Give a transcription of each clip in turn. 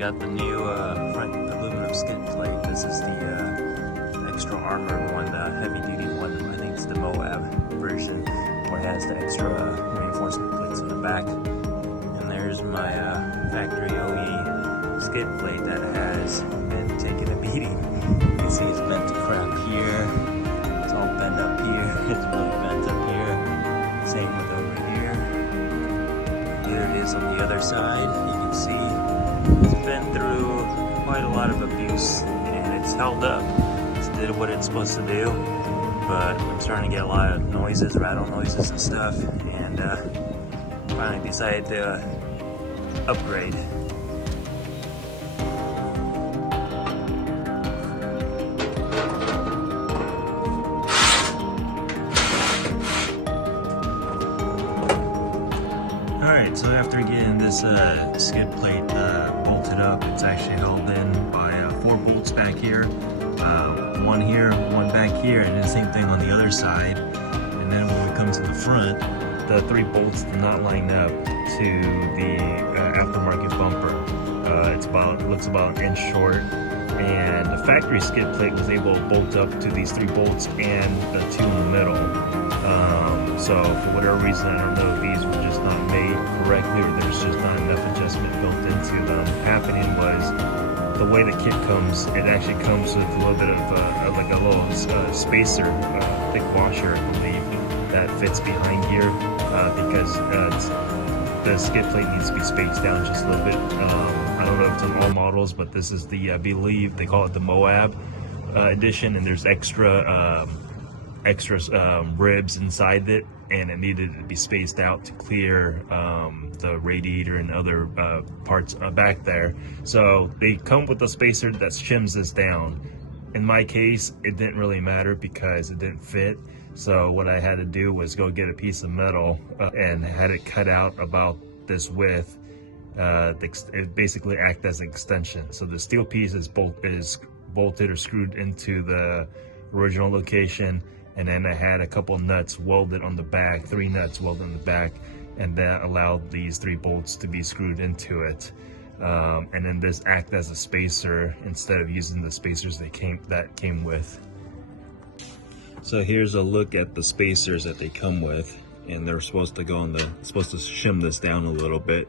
got the new front aluminum skid plate. This is the extra armored one, the heavy duty one. I think it's the Moab version, where it has the extra reinforcement plates on the back. And there's my factory OE skid plate that has been taking a beating. You can see it's bent to crap here. It's all bent up here. It's really bent up here. Same with over here. Here it is on the other side. You can see it's been through quite a lot of abuse and it's held up. It's did what it's supposed to do, but I'm starting to get a lot of noises, rattle noises and stuff, and finally decided to upgrade. Alright, so after getting this skid plate bolted up, it's actually held in by 4 bolts back here, one here, one back here, and the same thing on the other side. And then when we come to the front, the 3 bolts do not line up to the aftermarket bumper. It looks about an inch short, and the factory skid plate was able to bolt up to these 3 bolts and the 2 in the middle. So for whatever reason, I don't know if these were just not made correctly or there's just not enough adjustment built into them. Happening was, the way the kit comes, it actually comes with a little bit of like a little spacer, thick washer, I believe, that fits behind here because the skid plate needs to be spaced down just a little bit. I don't know if it's on all models, but this is the, I believe they call it the Moab edition, and there's extra ribs inside it, and it needed to be spaced out to clear the radiator and other parts back there. So they come with a spacer that shims this down. In my case, it didn't really matter because it didn't fit. So what I had to do was go get a piece of metal and had it cut out about this width. It basically acts as an extension. So the steel piece is bolted or screwed into the original location, and then I had a couple nuts welded on the back, 3 nuts welded on the back, and that allowed these 3 bolts to be screwed into it. And then this act as a spacer instead of using the spacers that came with. So here's a look at the spacers that they come with, and they're supposed to supposed to shim this down a little bit.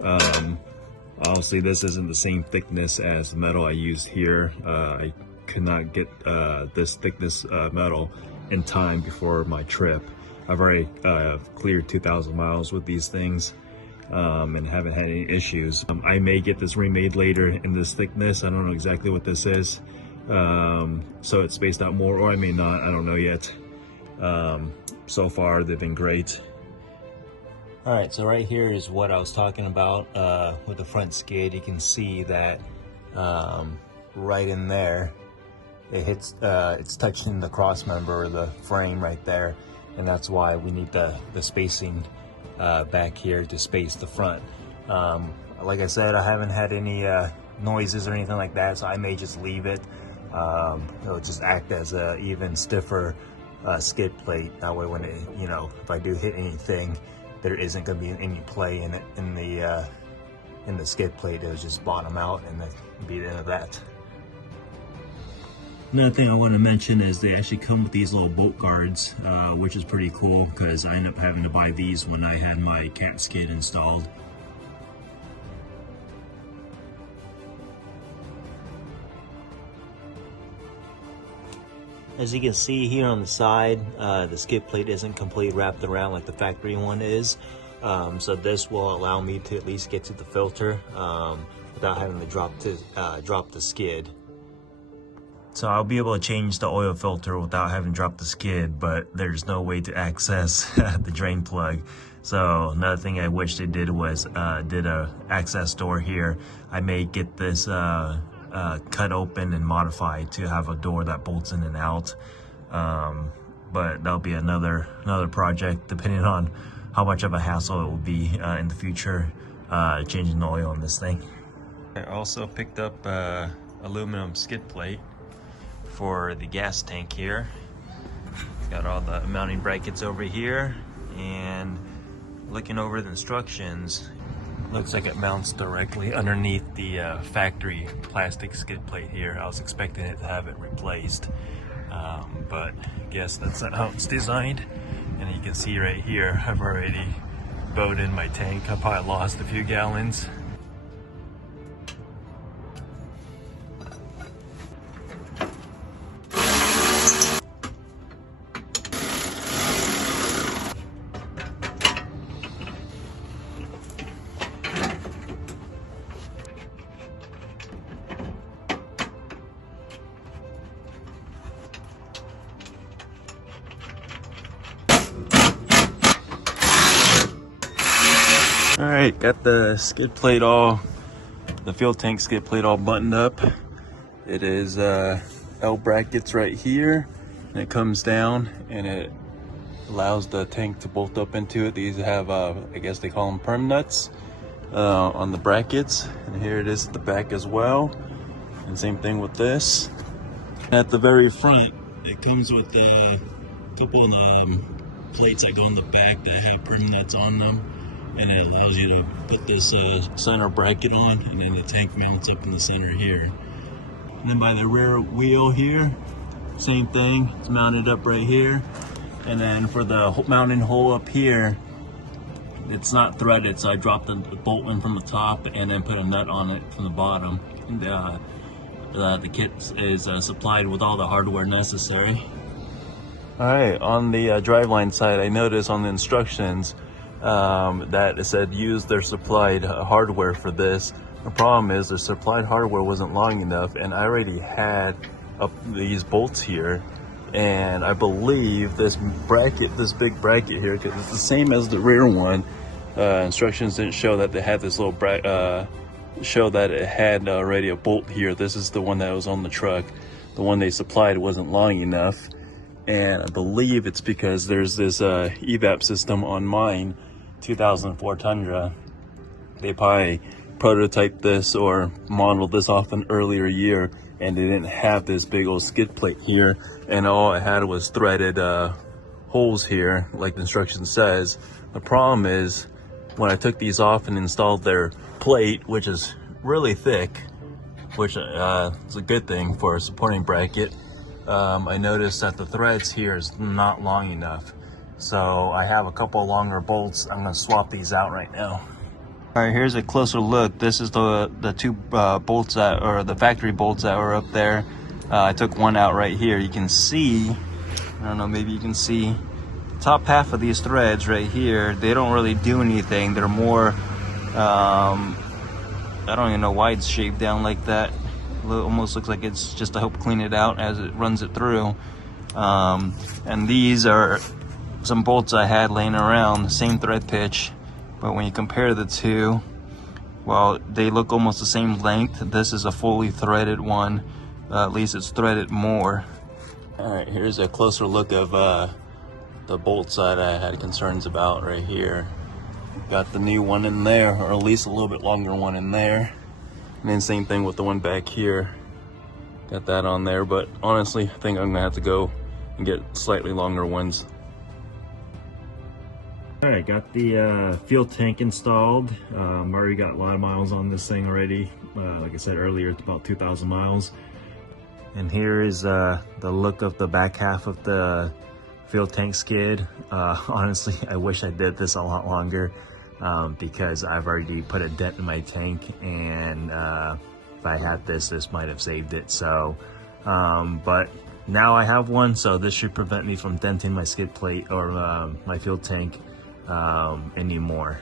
Obviously this isn't the same thickness as the metal I used here. I could not get this thickness metal in time before my trip. I've already cleared 2,000 miles with these things and haven't had any issues. I may get this remade later in this thickness. I don't know exactly what this is. So it's spaced out more, or I may not, I don't know yet. So far they've been great. All right, so right here is what I was talking about with the front skid. You can see that right in there, it hits, it's touching the cross member or the frame right there, and that's why we need the spacing back here to space the front. Like I said, I haven't had any noises or anything like that, so I may just leave it. It'll just act as a even stiffer skid plate. That way, when it, if I do hit anything, there isn't going to be any play in it in the skid plate. It'll just bottom out and then be the end of that. Another thing I want to mention is they actually come with these little bolt guards, which is pretty cool because I ended up having to buy these when I had my cat skid installed. As you can see here on the side, the skid plate isn't completely wrapped around like the factory one is. So this will allow me to at least get to the filter without having to drop the skid. So I'll be able to change the oil filter without having to drop the skid, but there's no way to access the drain plug. So another thing I wish they did was did a access door here. I may get this cut open and modified to have a door that bolts in and out. But that'll be another project, depending on how much of a hassle it will be in the future, changing the oil on this thing. I also picked up aluminum skid plate for the gas tank here. Got all the mounting brackets over here, and looking over the instructions, Looks like it mounts directly underneath the factory plastic skid plate here. I was expecting it to have it replaced, but I guess that's not how it's designed. And you can see right here, I've already bowed in my tank. I probably lost a few gallons. All right, got the skid plate the fuel tank skid plate all buttoned up. It is L brackets right here, and it comes down and it allows the tank to bolt up into it. These have, I guess they call them perm nuts on the brackets. And here it is at the back as well. And same thing with this. At the very front, it comes with a couple of plates that go on the back that have perm nuts on them. And it allows you to put this center bracket on, and then the tank mounts up in the center here. And then by the rear wheel here, same thing, it's mounted up right here. And then for the mounting hole up here, it's not threaded, so I dropped the bolt in from the top and then put a nut on it from the bottom. And the kit is supplied with all the hardware necessary. All right, on the driveline side, I noticed on the instructions that it said use their supplied hardware for this. The problem is the supplied hardware wasn't long enough, and I already had these bolts here, and I believe this bracket, this big bracket here, because it's the same as the rear one, instructions didn't show that they had this little show that it had already a bolt here. This is the one that was on the truck. The one they supplied wasn't long enough, and I believe it's because there's this evap system on mine 2004 Tundra. They probably prototyped this or modeled this off an earlier year, and they didn't have this big old skid plate here, and all I had was threaded holes here like the instruction says. The problem is when I took these off and installed their plate, which is really thick, which is a good thing for a supporting bracket, I noticed that the threads here is not long enough. So I have a couple longer bolts. I'm gonna swap these out right now. All right, here's a closer look. This is the two bolts that, or the factory bolts that were up there. I took one out right here. You can see, I don't know, maybe you can see top half of these threads right here. They don't really do anything. They're more, I don't even know why it's shaped down like that. It almost looks like it's just to help clean it out as it runs it through. And these are some bolts I had laying around, the same thread pitch, but when you compare the two, well, they look almost the same length. This is a fully threaded one, at least it's threaded more. All right, here's a closer look of the bolts that I had concerns about right here. Got the new one in there, or at least a little bit longer one in there. And then same thing with the one back here. Got that on there, but honestly, I think I'm gonna have to go and get slightly longer ones. All right, got the fuel tank installed. Already got a lot of miles on this thing already. Like I said earlier, it's about 2,000 miles. And here is the look of the back half of the fuel tank skid. Honestly, I wish I did this a lot longer because I've already put a dent in my tank, and if I had this might have saved it. So, but now I have one, so this should prevent me from denting my skid plate or my fuel tank anymore.